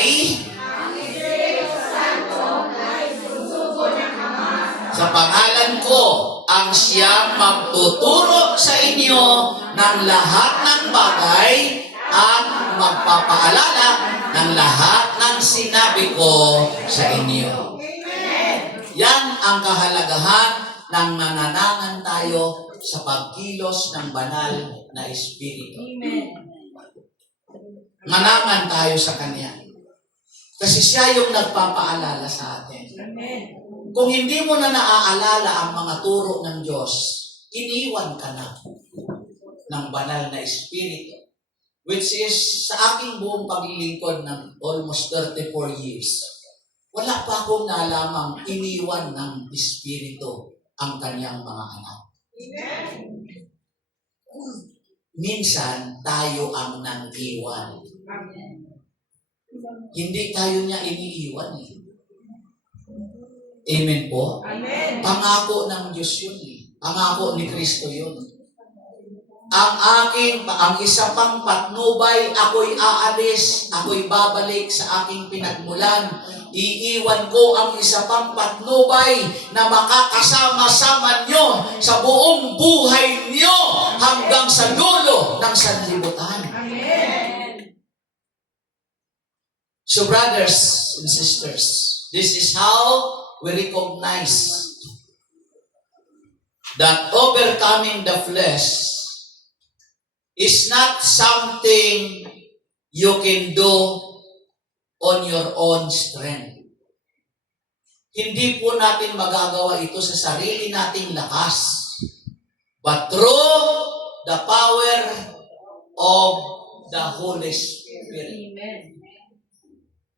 sa pangalan ko ang siyang magtuturo sa inyo ng lahat ng bagay at magpapaalala ng lahat ng sinabi ko sa inyo. Yan ang kahalagahan ng nananangan tayo sa pagkilos ng banal na Espiritu. Nanangan tayo sa Kanya. Kasi siya yung nagpapaalala sa atin. Kung hindi mo na naaalala ang mga turo ng Diyos, iniwan ka na ng banal na Espiritu. Which is, sa aking buong paglilingkod ng almost 34 years, wala pa akong nalamang iniwan ng Espiritu ang kanyang mga anak. Minsan, tayo ang nang-iwan. Hindi tayo niya iniiwan eh. Amen po? Amen. Pangako ng Diyos yun eh. Pangako ni Kristo yun. Ang isa pang patnubay, ako'y aalis, ako'y babalik sa aking pinagmulan. Iiwan ko ang isa pang patnubay na makakasama-sama nyo sa buong buhay nyo hanggang sa dulo ng sanlibutan. Amen. So brothers and sisters, this is how we recognize that overcoming the flesh is not something you can do on your own strength. Hindi po natin magagawa ito sa sarili nating lakas, but through the power of the Holy Spirit. Amen.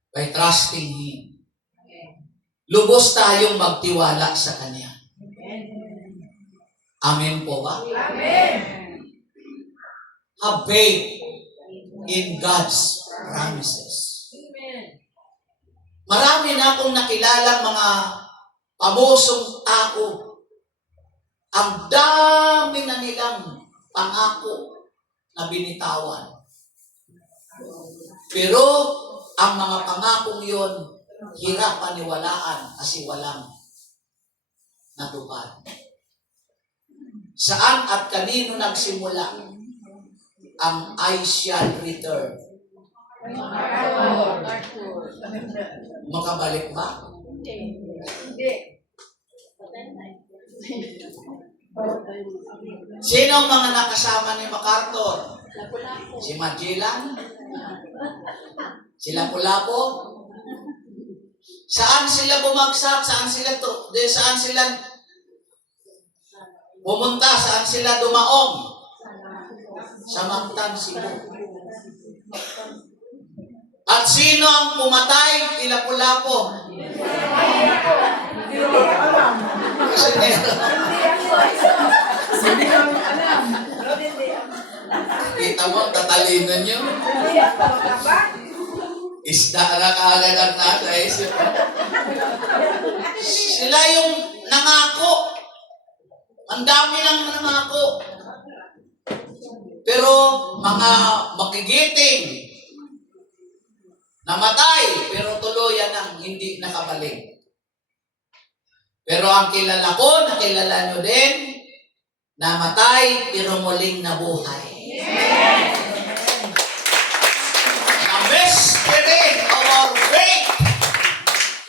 By trusting Him. Lubos tayong magtiwala sa Kanya. Amen po ba? Amen. Have faith in God's promises. Amen. Marami na akong nakilalang mga pamosong tao. Ang dami na nilang pangako na binitawan. Pero ang mga pangakong yon, hirap paniwalaan kasi walang natupad. Saan at kanino nagsimula ang I shall return? Makabalik ba? Hindi. Sino ang mga nakasama ni MacArthur? Si Magellan? Si Lapu-Lapu? Saan sila bumagsak? Saan sila pumunta? Saan sila dumaong? Sa Mactan, Cebu. At sino ang pumatay kay Lapu-Lapu? Hindi ko alam. Kasi Hindi ko alam. kita mo, tatalino nyo. Isda na kaagad ang nasa isip. Sila yung nangako. Ang dami lang nangako. Pero mga makigiting, namatay, pero tuluyan ang hindi nakabalik. Pero ang kilala ko, nakilala nyo din, namatay, pero muling nabuhay. The mystery of our faith.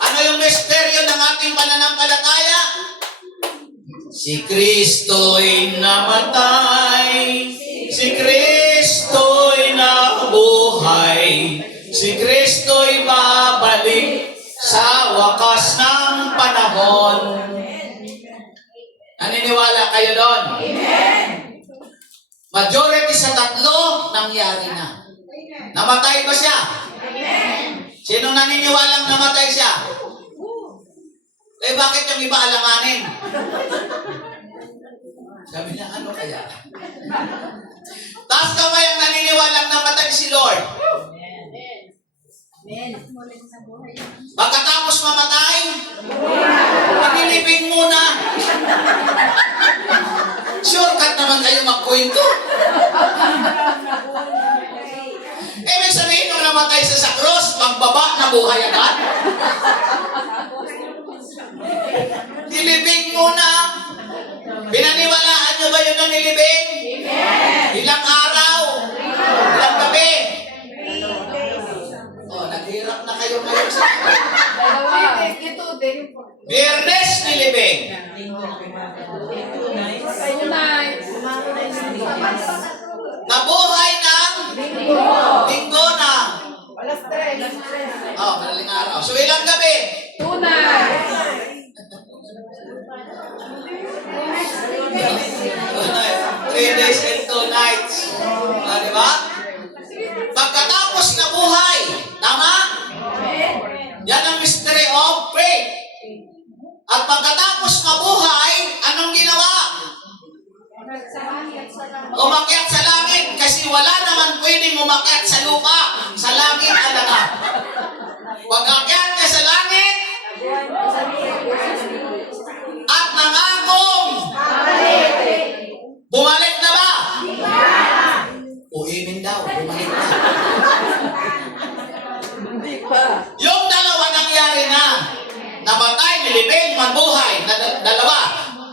Ano yung misteryo ng ating pananampalataya? Si Kristo'y namatay, si Kristo'y nabuhay, wakas ng panahon. Naniniwala kayo doon? Majority sa tatlo, nangyari na. Namatay ba siya? Sino naniniwalang namatay siya? Eh bakit yung iba alanganin? Sabi niya, ano kaya? Taas kamay ang naniniwalang namatay si Lord. Pagkatapos mamatay, pinilipin muna. Shortcut naman kayo magkwento. Ibig sabihin nung namatay sa cross, pagbaba na buhay agad. Nilibing muna. Pinaniwalaan nyo ba yun na nilibing? Ilang araw? Ilang gabi? Naghirap na kayo ngayon sa Biyernes nilibing. Nabuhay ng Linggo na. Madaling araw. So ilang gabi? 2 nights. 3 days and 2 nights. Di ba? Pagkatapos na buhay, tama? Yan ang mystery of faith. At pagkatapos mabuhay, anong ginawa? Umakyat sa langit kasi wala naman pwedeng umakyat sa lupa. Sa langit alaga. Pag-akyat ka sa langit at nangakong bumalik na ba? Uimin daw, bumalik na. Yung dalawa nangyari na. Namatay, nilibing, mabuhay. Dalawa.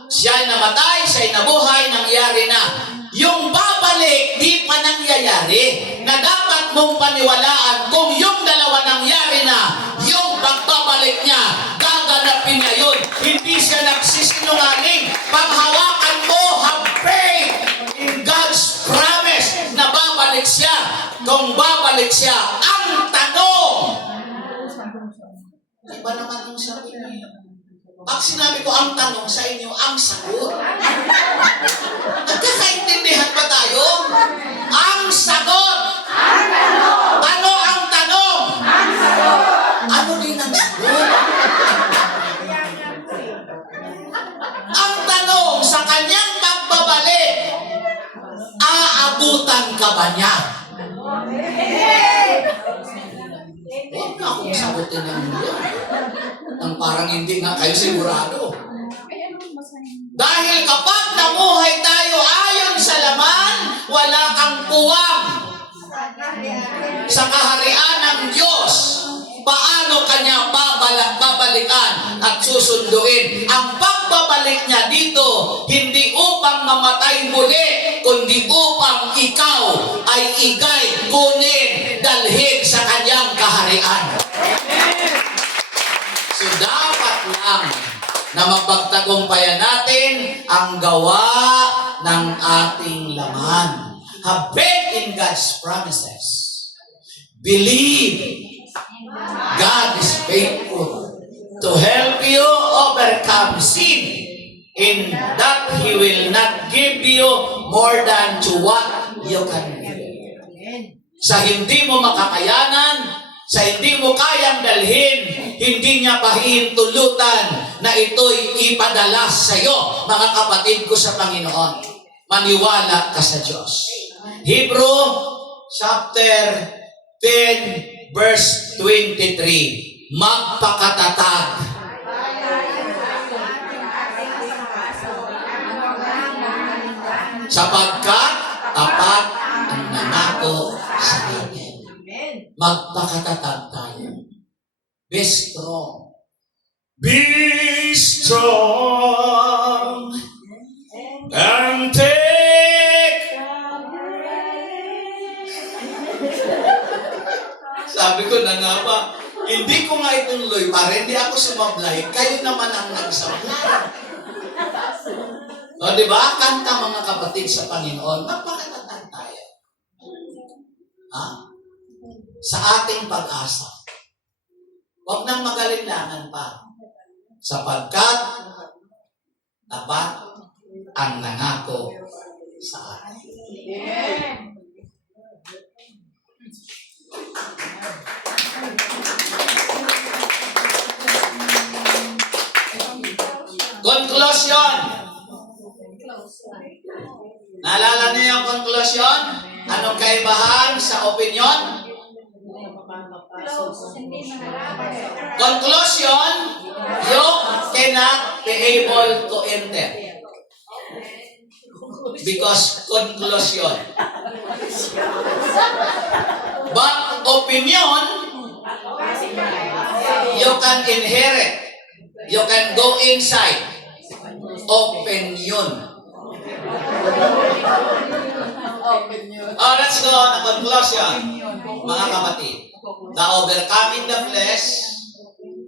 Siya'y namatay, siya'y nabuhay, nangyari na. Yung babalik, di pa nangyayari. Na dapat mong paniwalaan kung yung dalawa nangyari na, yung pagbabalik niya, gaganapin niya yun. Hindi siya nagsisinungaling. Paghawakan mo, have faith in God's promise na babalik siya. Kung babalik siya, ang tanong, iba naman yung sabi niya. Pag sinabi ko ang tanong sa inyo, ang sagot. Nagkakaintindihan ba tayo? Ang sagot. Ang tanong. Ano ang tanong? Ang sagot. Ano din ang sagot? Ang tanong, sa kanyang pagbabalik, aabutan ka ba niya? Huwag na akong sagutin ng yan. Nang parang hindi nga kayo sigurado. Dahil kapag namuhay tayo ayon sa laman, wala kang puwang sa kaharian ng Diyos. Paano kanya babalikan at susunduin? Ang pagbabalik niya dito, hindi upang mamatay muli, kundi upang ikaw ay igay, kunin, dalhin sa kanyang kaharian. So dapat lang na mapagtagumpayan natin ang gawa ng ating laman. Have faith in God's promises. Believe God is faithful to help you overcome sin, in that He will not give you more than to what you can give. Sa hindi mo makakayanan, sa hindi mo kayang dalhin, hindi niya pahihintulutan na ito'y ipadala sa iyo, mga kapatid ko sa Panginoon. Maniwala ka sa Diyos. Hebrew chapter 10 verse 23. Magpakatatag. Sapagkat tapat ang nangako sa atin. Magpakatatag tayo. Be strong. Be strong and take. Sabi ko na nga ba, hindi ko nga ituloy para hindi ako sumablay, kayo naman ang nagsablay. O, diba? Kanta mga kapatid sa Panginoon, magpakatatag tayo. Ha? Sa ating pag-asa. Huwag nang magalinlangan pa. Sapagkat tapat ang nangako sa atin. Amen. Conclusion. Naalala niyo yung conclusion? Anong kaibahan sa opinion? Conclusion, you cannot be able to enter. Because conclusion. But opinion, you can inherit. You can go inside. Opinion. Oh, let's go on the conclusion. Mga kapatid, the overcoming the flesh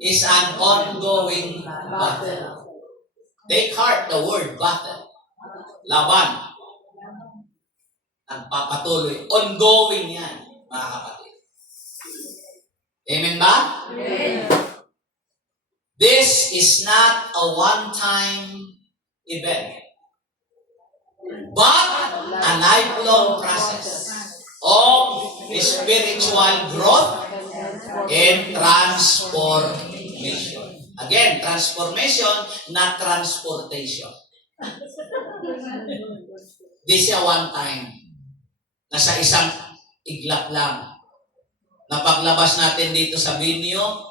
is an ongoing battle. Take heart the word battle. Laban. Nagpapatuloy. Ongoing yan, mga kapatid. Amen ba? Amen. This is not a one-time event, but a lifelong process of spiritual growth and transformation. Again, transformation, not transportation. Di siya one time. Nasa isang iglap lang. Napaglabas natin dito sa binyo,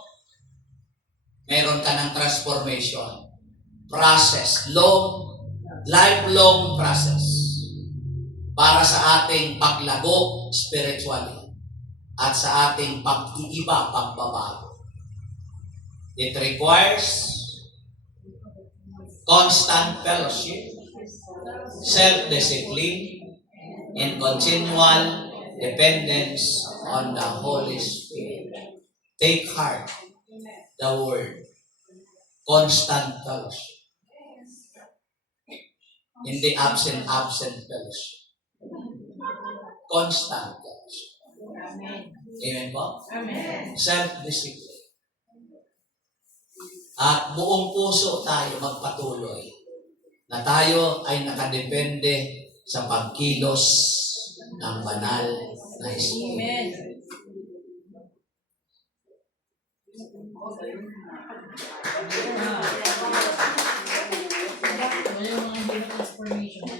meron ka ng transformation. Process. Lifelong process. Para sa ating paglago spiritually. At sa ating pag-iiba, pagbabago. It requires constant fellowship, self-discipline, and continual dependence on the Holy Spirit. Take heart the word. Constant fellowship. Hindi absent fellowship. Constant fellowship. Amen po? Amen. Self-discipline. At buong puso tayo magpatuloy na tayo ay nakadepende sa pagkilos ng banal na Espiritu. Amen.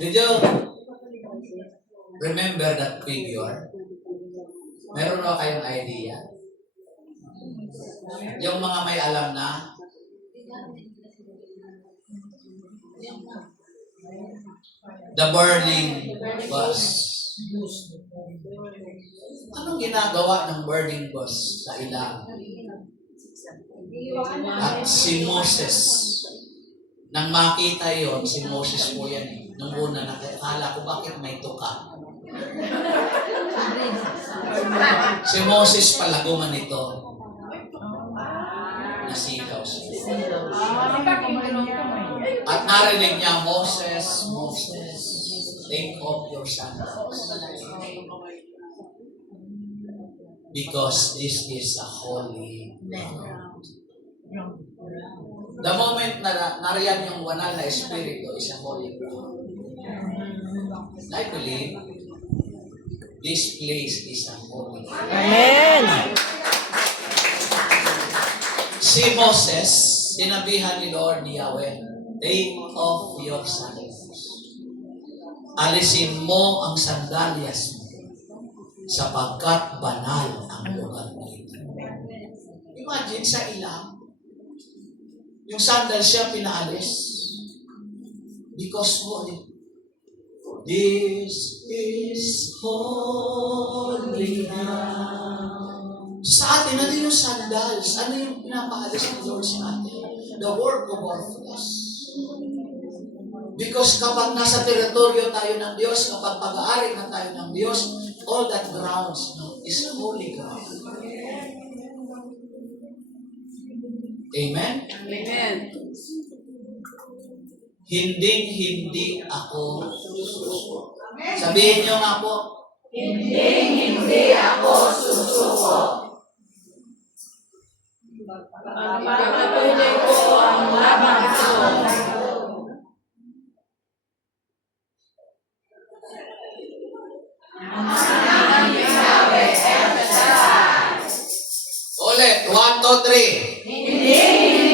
Did you remember that figure? Meron ba kayong idea? Yung mga may alam na, the burning bus. Anong ginagawa ng burning bus sa ilang? At si Moses, nang makita yon, si Moses po yan. Nung una, nakakala ko bakit may tuka. Si Moses palaguman ito. Nasigaw siya. At narinig niya, Moses, Moses, take off your sandals. Because this is a holy ground. The moment na nariyan yung banal na Espiritu is a holy ground. I believe this place is a holy ground. Amen. Si Moses, sinabihan ni Lord ni Yahweh, take off your sandals. Alisin mo ang sandalyas mo sapagkat banal ang lugar na ito. Imagine sa ilang, yung sandals siya pinaalis because holy. This is holy ground. Sa atin, ano yung sandals? Ano yung pinapaalis ng Lord sa atin? The work of our flesh. Because kapag nasa teritoryo tayo ng Diyos, kapag pag-aari na tayo ng Diyos, all that grounds is holy ground. Amen? Amen. Hindi ako susuko. Sabihin niyo nga po. Hindi ako susuko. Ipagpatuloy ko ang laban ko. Ulit, 1, 2, 3. Hindi